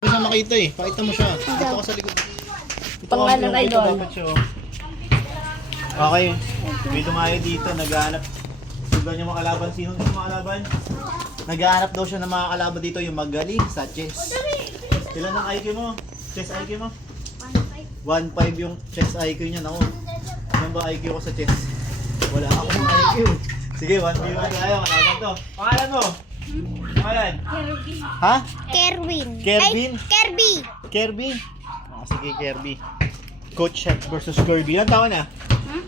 Hindi siya makita eh. Pakita mo siya. Dito ka sa likod. Pangalan ay doon. Okay. May tumayo dito. Naghahanap. Sugan yung mga kalaban. Sino yung mga kalaban? Naghahanap daw siya ng mga kalaban dito. Yung magaling sa chess. Ilan ang IQ mo? Chess IQ mo? 1.5 yung chess IQ niya. Naku. Ano ba IQ ko sa chess? Wala akong IQ. Sige, 1v1 tayo. Kalaban to. Pangalan mo? Pangalan? Ha? Kerwin. Kervin? Ay, Kirby. Kirby? Sige, Kirby. Coach Chef versus Kirby. Ilan taon na?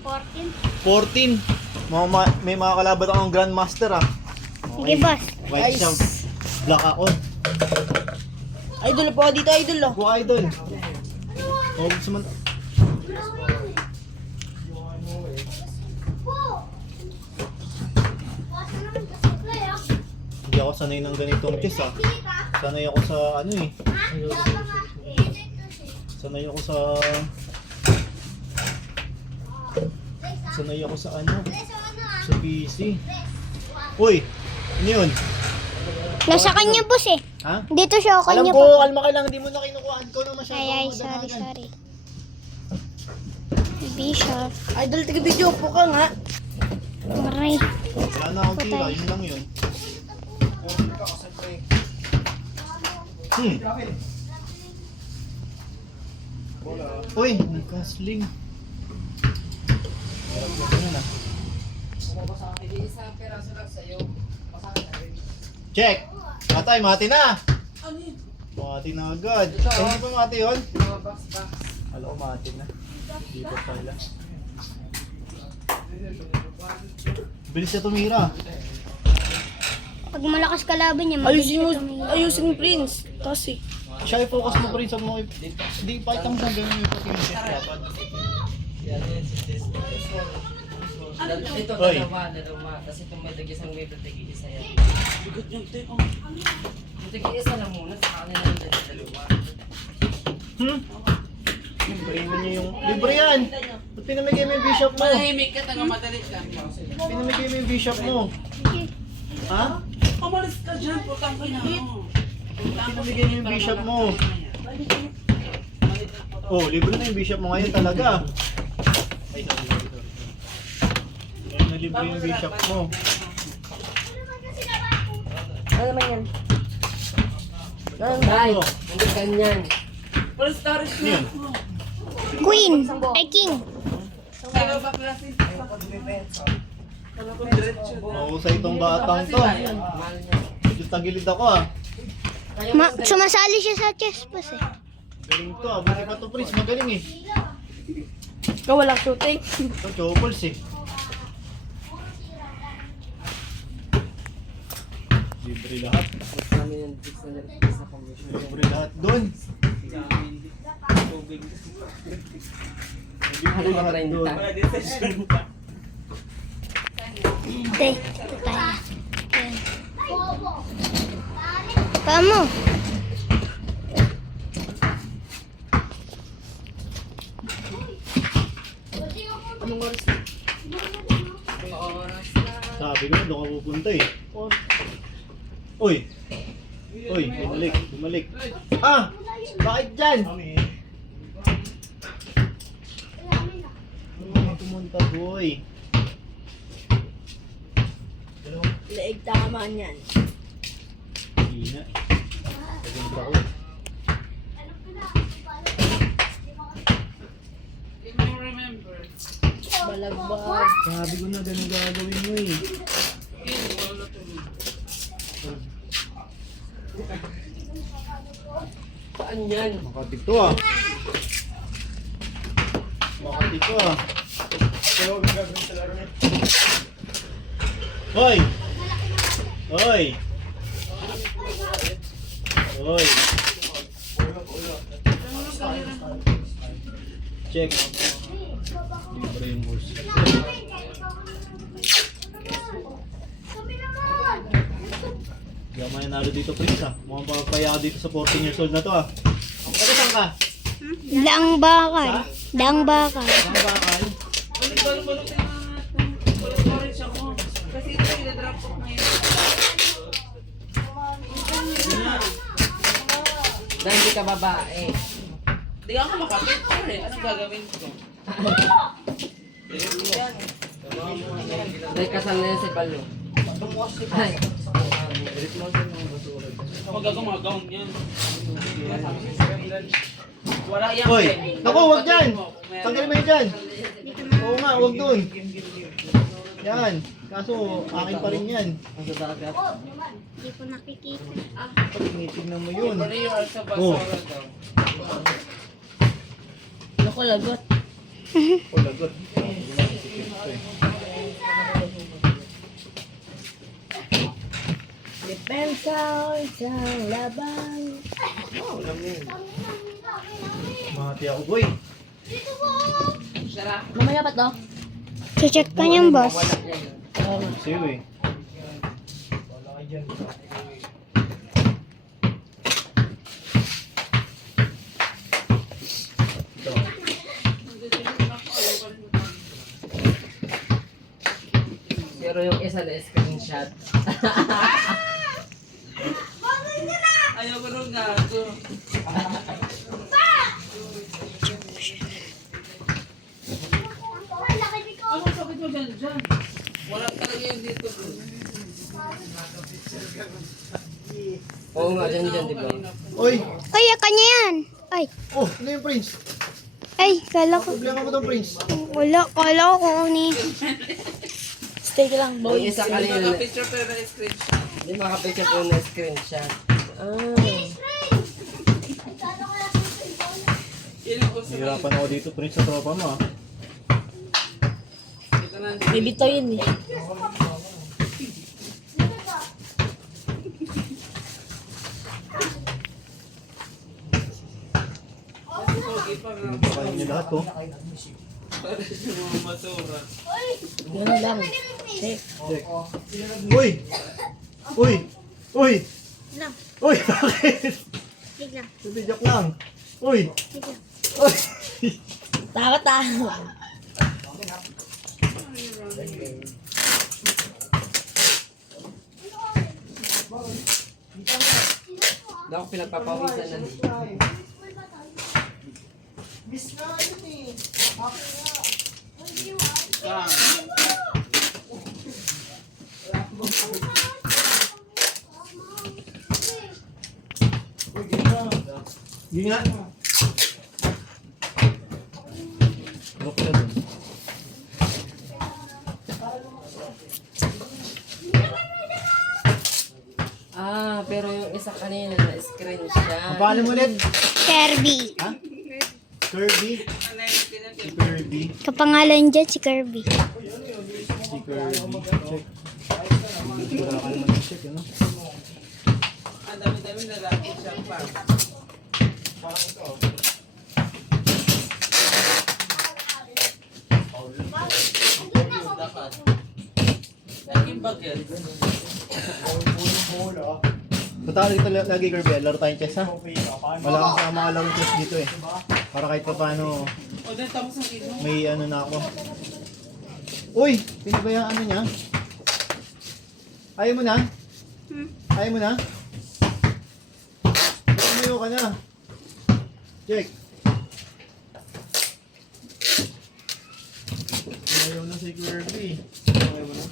14. 14. May mga kalaban akong Grandmaster ah. Sige, boss. White champ. Black ako. Idol po ako dito, idol oh. Ako idol. Oh, gusto man. Hindi ako sanay ng ganitong chess ah. Sanay ako sa ano eh. Sanay ako sa... Sanay ako sa ano? Sa PC. Uy! Ano yun? Nasa kanya, boss eh. Ha? Dito siya ako Alam kanya ko, po. kalma ka lang. Hindi mo na kinukuhaan ko na masyado. Ay, akong sorry, madanagan. sorry. Bishop. Idol, taga-video po ka nga. Maray. Wala na akong tira. Yun lang yun. Uy, nagka-sling. Check! Matay, mati na! Mati na agad. Hindi pa mati yun? Alam ko mati na. Hindi pa pala. Bilis siya tumira. Pag malakas kalaban niya, Ayusin mo, Prince. Kasi. Siya i-focus mo pa rin sa mga... Hindi, pakita mo siyang gano'n yung pati yung chest dapat. Ito, Hoy. dalawa. Kasi itong may dagisang may tagi-isa yan. Yung tagi-isa lang muna, sa kanila ng dalawa. Libre niyo yung... Libre yan! Ba't pinamigay mo yung bishop mo? Mahimik ka, taga-madali lang. Pinamigay mo yung bishop mo. Ha? Pamalis ka dyan, putang ka na. Pinamigay mo yung bishop mo. Oh, libre na yung bishop mo ngayon talaga. Ay, sorry. Ngayon na libre yung bishop mo. Ano naman yan? Ay, hindi ganyan. Palis taris Ano yun? Queen. Ay, king. Kaya ba klasin? Mahusay itong batang to. Medyo tagilid ako ah. Sumasali siya sa chess, boss eh. Galing to ah. Buti pa to, Prince. Magaling eh. Ikaw walang shooting. Ito, choppers eh. Libre lahat. Kami yung sa commission. Libre lahat doon. Ano Libre ba lahat doon. Ate, ito tayo. Ayan. Kamu. Sabi ko na doon ka pupunta eh. Uy! Uy, bumalik, bumalik. Ah! Bakit dyan? Ano pumunta, boy? Leeg tamaan yan. Hindi na. Paganda ko. Balagbag. Sabi ko na ganun gagawin mo eh. Saan yan? Makatik to ah. Makatik to ah. Hoy! Hoy! Hoy! Check. Libre yung horse. Hindi ako mananalo dito, Prince ah. Mukhang papaya dito sa 14 years old na to ah. Ano saan ka? Dang bakal. Dang bakal. Ang bakal? Kasi ito sinadrop ko ngayon. Dahil hindi ka babae. Hindi ako makapit pare. Anong gagawin ko? Dahil kasal na yan si Balo. Ay. Magagawang yan. Wala yan. Hoy! Naku, huwag dyan! Tanggalin mo yun dyan! Oo nga, huwag dun! Yan! Kaso, akin pa rin yan. Ang dagat. Hindi ko nakikita. Tingnan mo yun. Pare yung sa Oh. basura daw. Naku, lagot. Oh, lagot. Depensa isang laban. Mahati ako, boy. Sarap. Mamaya pa to? Check ka niyang boss. Wala yan. Sa'yo eh. Ito. Pero yung isa na screenshot. Ayaw ko nung gago. Ano sakit mo dyan? Wala talaga yun dito. Oo nga, dyan, di ba? Oy! Ay, kanya yan. Ay, Oh, ano yung prince? ay, kala ko. Problema mo tong prince. Kala ko kung ano yun. Stay ka lang, Yung boy. isa kanina. Makapicture pero na screenshot. Hindi makapicture pero na screenshot. Hirapan ako dito, prince, sa tropa mo ah. Bibito yun eh. Pinagpakain niyo lahat oh. Yun lang. Stay. Check. Uy! Uy! Uy! Lang, Uy! Bakit? biglang, Hindi, joke lang. Uy! biglang. Uy! Takot ah. Hindi ako pinagpapawisan na dito. Yun nga. Look na dun. Pero yung isa kanina na screenshot. Ang pangalan mo ulit? Kirby. Ha? Kirby? Si Kirby. Kapangalan dyan si Kirby. Si Kirby. Check. Wala ka naman check, ano? Ang dami-dami na laki siya pa. Laging bagel. Punta ka dito lagi, Kirby. Laro tayong chess, ha? Wala kang sa mga laro chess dito, eh. Para kahit pa paano, O, dahil tapos ang ino. may ano na ako. Uy! Sino ba yung ano niya? Ayaw mo na? Ayaw mo na? Tumayo ka na. Check. Ayaw na si Kirby. Ayaw mo na?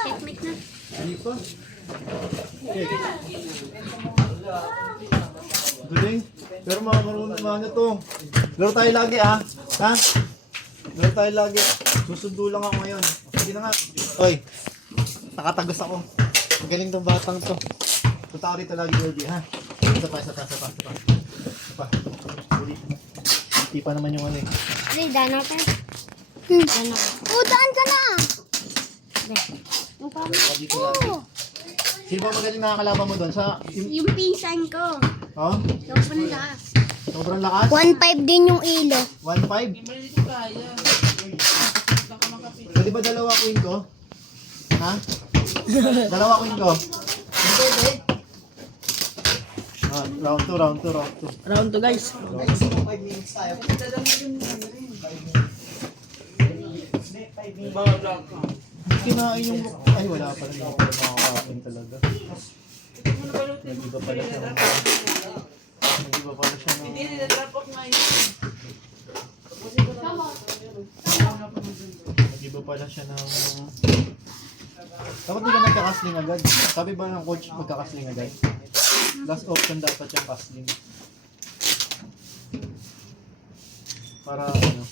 Checkmate na. Hindi pa. Check. Galing. Pero mga marunong mga to. Laro tayo lagi ah. Ha? Laro tayo lagi. Susundo lang ako ngayon. Sige na nga. Oy. Nakatagos ako. Ang galing tong batang to. Punta ako rito lagi, Kirby, ha? Isa pa. Isa pa. Hindi pa naman yung ano eh. Ay, dano ka. Dano ka. Oh, daan ka na. Yung pamo. Dito lagi. Oh, Sino ba magaling nakakalaban mo doon? Sa... yung pinsan ko. Oh? Sobrang lakas. Sobrang lakas? 1.5 din yung ilo. 1.5? Hindi ko kaya. Pwede ba dalawa queen ko? Ha? Dalawa queen ko? Hindi pwede. Ah, round 2. Round to guys. Bawal lang ka. Kinain yung... Ay, wala pa rin ako makakain talaga. Nag-iba pala siya. Nag-iba pala siya ng... Hindi, nila-drop off nga yun. Nag-iba pala siya ng... Dapat di ka nagkakasling agad. Sabi ba ng coach magkakasling agad? Last option dapat yung kasling. Para ano?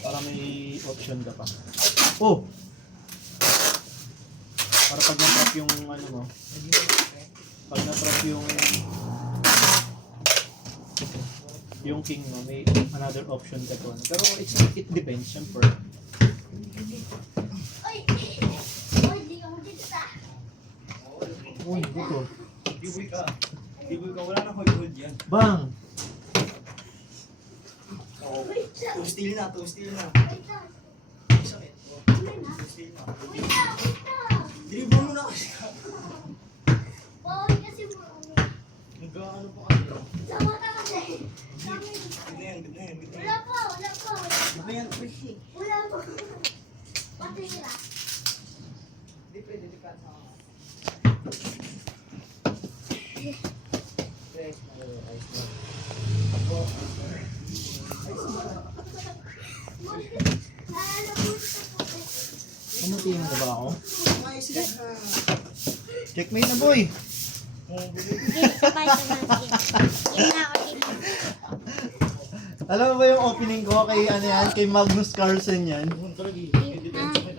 Para may option ka pa. Oh! Para pag na-trap yung ano mo. Pag na-trap yung king mo, may another option ka to. Pero it depends, syempre. Uy, buto. Giveaway ka. Giveaway ka. Wala na hold yan. Bang! Two steal na. Two steal na. Sakit. Two steal na. Dribble mo na kasi ka. Nag-ano pa kasi. Good na yan. Good na yan. Good na yan. Good na yan. Hindi pwede. Hindi ka. Mamutiin mo ba ako? Checkmate na boy! Alam mo ba yung opening ko kay ano yan? Kay Magnus Carlsen yan?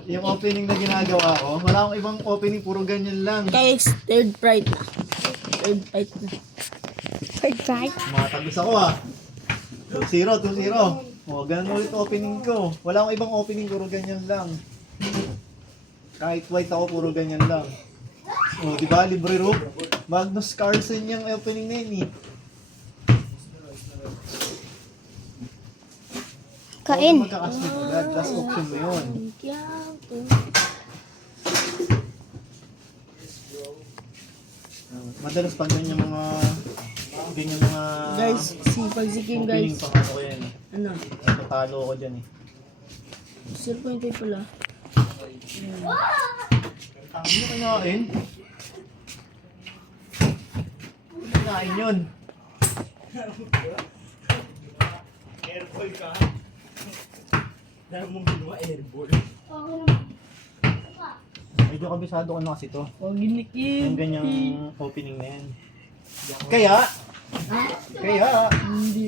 Yung opening na ginagawa ko. Wala akong ibang opening, puro ganyan lang. Guys, third fight na. Third fight na. Matagos ako ah. 2-0, 2-0. O, ganun ulit opening ko. Wala akong ibang opening, puro ganyan lang. Kahit white ako, puro ganyan lang. O, di ba? Libre rope. Magnus Carlsen yung opening na yun eh. Kain. Magkakaslit agad. Last option mo yun. Madalas pag ganyan mga Guys, sipag si King opening guys. pang ano ko yan eh. Ano? Natalo ko dyan eh. 0.5 pala. Ano kinain? Kinain yun. Airball ka. Dahil mong ginawa airball. Medyo kabisado ko na kasi to. Huwag ginikin. Yung ganyang opening na yan. Kaya, Hindi.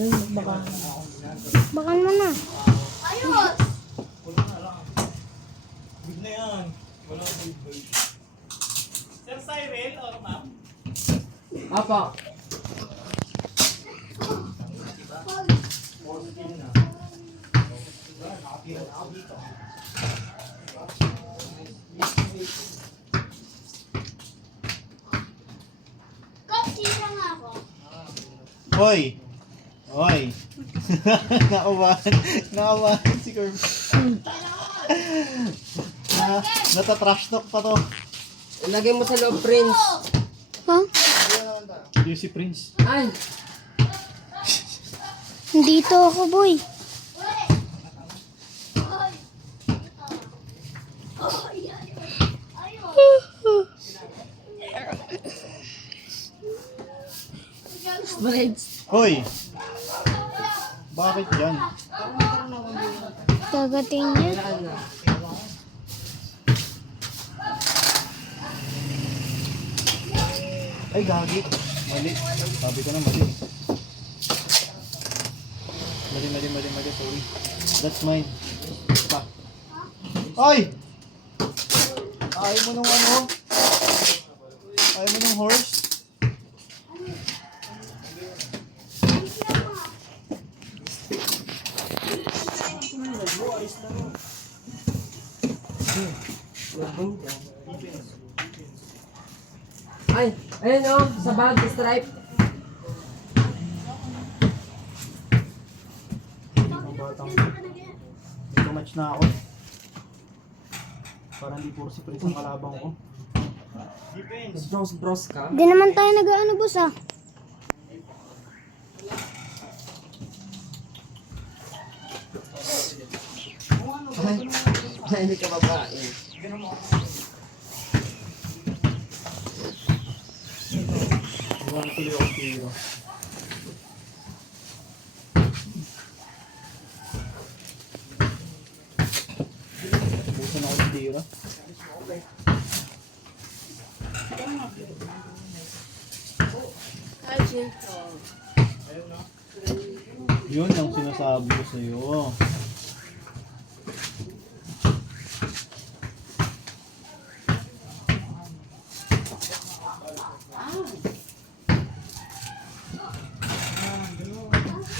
Yan, baka. Bakan mo na. Good na yan. Wala kang airball. Sir Cyril or ma'am? Apa? Hoy! Hoy! Nakabahan si Kerm. Nata-trash talk pa to. Ilagay mo sa loob, Prince. Ha? Yung si Prince. Ay! Dito ako, boy. Spreads. Hoy! Bakit yan? Kagating niya. Ay, gagi. Mali. Sabi ko na mali. Mali. Sorry. That's mine. Pa. Ay! Ayaw mo nung ano? Ayaw mo nung horse? Ay! Ayun o! Sa bag, stripe. Ang batang. Dito match na ako. Para hindi puro si Prince ang kalabang ko. Depends. Bros ka. Di naman tayo nag-ano, boss, ah. Hindi ka babae. Ganun mo. Huwag tuloy akong tiro. Busan ako ng tiro. Yun ang sinasabi ko sa'yo.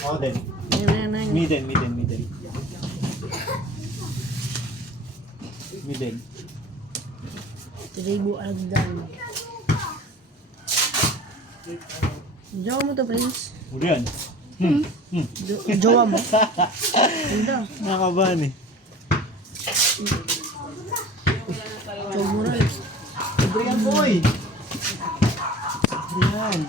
Oh, then. Middle. Middle. Tribu Agdan. Jowa mo to, Prince. Huli yan. Jowa mo. Ganda. Nakakabahan eh. Jowa mo rin. Adrian boy! Adrian.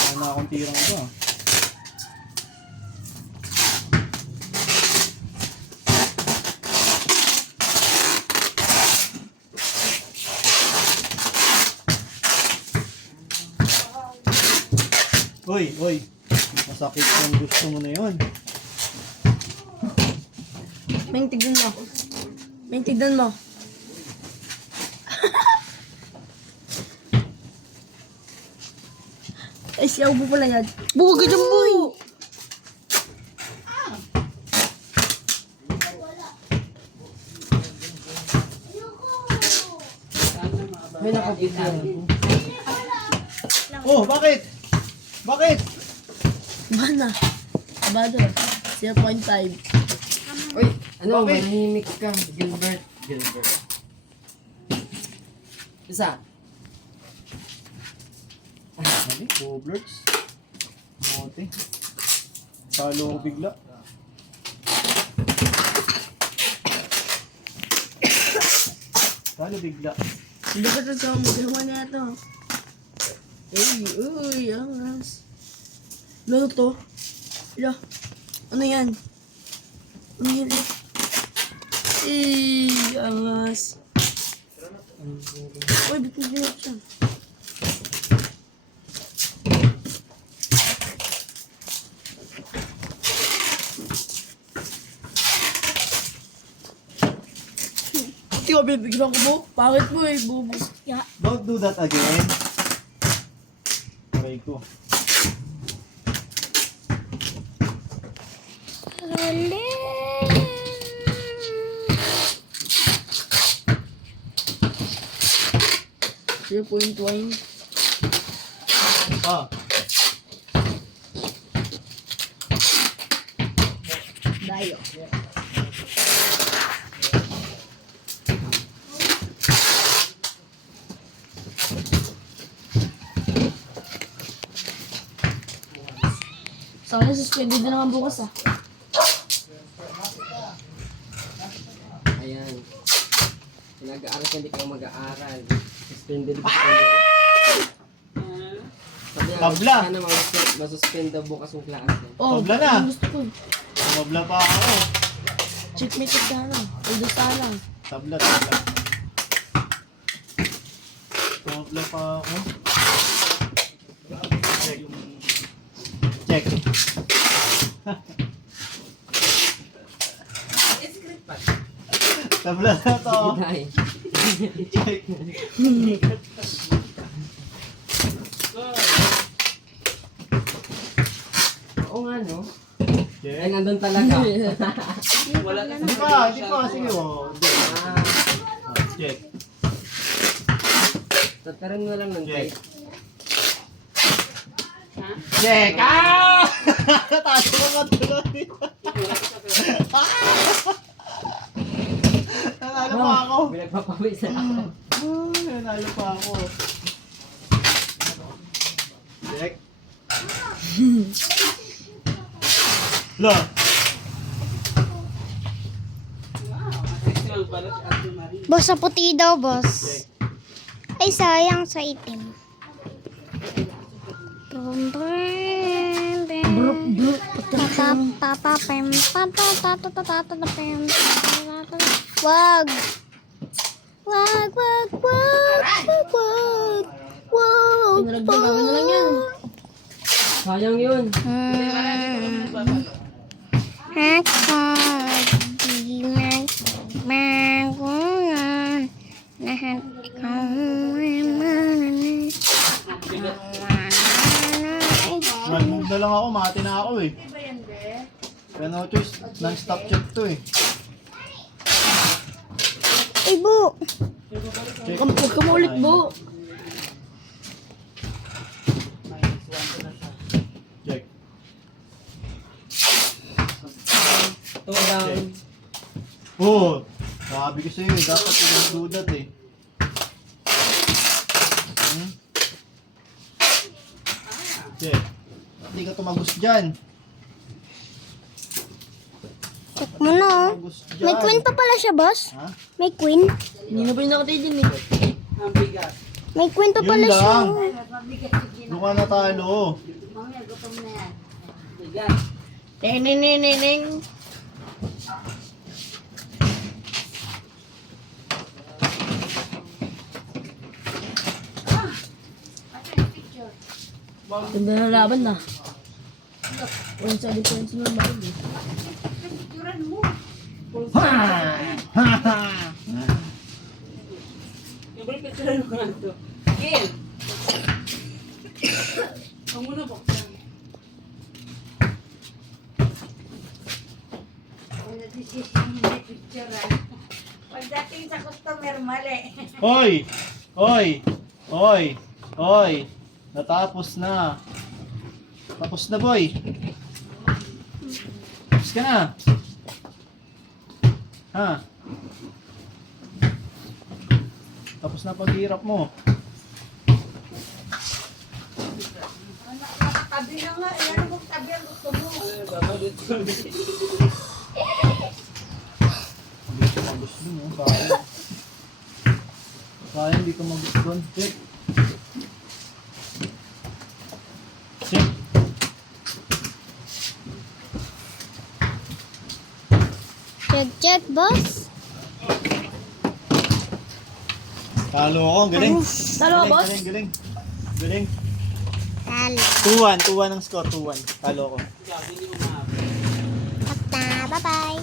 Wala na akong tirang ito. Oy. Masakit yung gusto mo na yun. Meng, tignan mo. Meng, tignan mo. Ay, si Aubo pala yan. Bugo ka dyan, boy! May nakapitiyan. Oh, bakit? Bakit? Mana? Abado. 0.5. Uy, ano, Bakit? manahimik ka. Gilbert. Isa. Ano? Goblets? Mote. Talo ko bigla. Talo bigla. Hindi ka ito sa magawa na ito. Uy, angas. Lalo to? Ila. Ano yan? Ano yan? Angas. Uy, ba't mo ginap siya? Hindi ko bibigyan ko mo. Pangit mo eh, bubo. Don't do that again. Aray ko. Point wine. Ah, Dayo. Sana suspended na naman bukas ah. Ayan. Nag-aaral ka, hindi ka mag-aaral. Suspended ba kayo? Sabi nga, Tabla. sana masuspend daw bukas yung klase. Oh, Tabla na. ang gusto ko. mabla pa ako. Checkmate ka na. Although lang. Tabla. Mabla pa ako. Check. Tabla na to. Hinay. Check. Oo nga, no? Ay, Check. nandun talaga. Wala na. Di pa. Sige oh. Di. Ah, Check. tataran mo lang ng Check. tape. Check! Ah! Taas ko nga tuloy. Nanalo pa ako. Pinagpapawisan ako. Nanalo pa ako. Check. Lo. Festival pala. Boss, sa puti daw, boss. Ay, sayang sa itim. Brum, brum, brum. Papapapapem, papapapapapapem. Wag. Wag, wag, wag, wag, wag. Wag. Pinalagdagan na lang yan. Sayang yun. Ako, di magmagulan. Lahat ikaw ay Mag-move na lang ako, mati na ako eh. Kaya no choice, non-stop check to eh. Ibu. Check. Huwag ka maulit, bo. Check. Two down. Oh, sabi ko sa'yo eh, dapat pinagdudat eh. Hmm? Check. Hindi ka tumagos dyan. Check mo na, oh. Tumagos dyan. May queen pa pala siya, boss. Ha? May queen. Hindi na pa yung nakatay din, eh. May queen pa Yun pala siya. lang. Doon ka natalo. Neng, neng, neng, neng, neng. Ganda na laban na. One sa difference ng bago. Yung balik picture mo nga ito. Gil! Ang muna buksan. Pagdating sa customer, mali. Hoy! Hoy! Hoy! Hoy! Natapos na. Tapos na, boy. Tapos ka na. Ha? Tapos na paghirap mo. Nakatabi na nga. Ano mo tabi ang gusto mo? Hindi ko mag-gusto dun, oh. Sayang. Sayang, hindi ko mag-gusto dun. Check. Check. Check, check, boss. Talo ako, ang galing. Talo ka, Galing, boss? galing, galing. Galing. Talo. 2-1, 2-1 ang score, 2-1. Talo ko. Bye-bye.